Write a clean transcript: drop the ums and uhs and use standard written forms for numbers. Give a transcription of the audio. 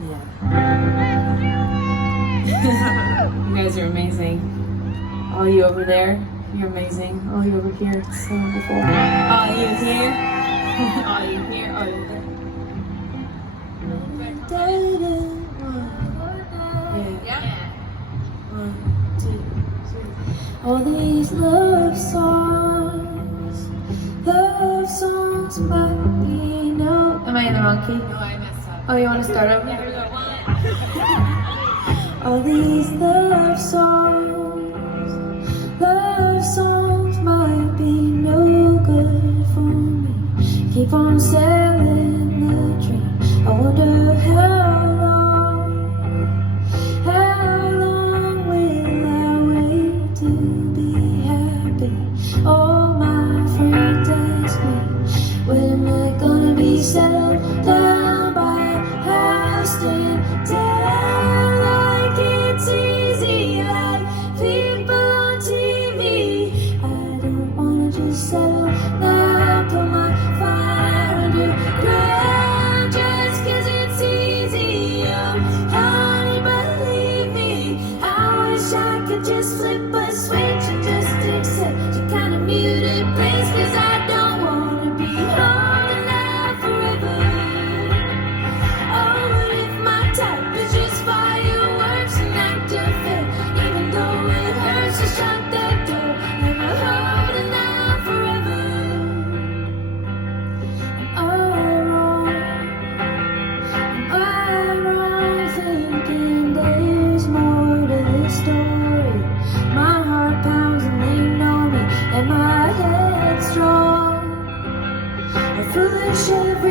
Yeah. You guys are amazing. All you over there, you're amazing. All you over here, it's so wonderful. All you here, all you here, all you there. Yeah. 1, 2, 3. All these love songs might be no. Am I in the wrong key? No, I messed up. Oh, you want to start over? Yeah, here we go. 1. All these love songs might be no good for me. Keep on selling the dream. I wonder how long will I wait to be happy? All my friends ask me, when am I gonna be settled down by a house in town? Like it's easy, like people on TV. I don't wanna just settle now, put my fire underground just 'cause it's easy. Oh, honey, believe me, I wish I could just flip a switch and just accept your kind of muted place, 'cause I don't wanna be holding out forever. Oh, what if my type is just fireworks and act of faith? Even though it hurts to shut that door, never holding out forever. Am I wrong thinking there's more to this story? My heart pounds and they know me, and my head strong. I'm foolish every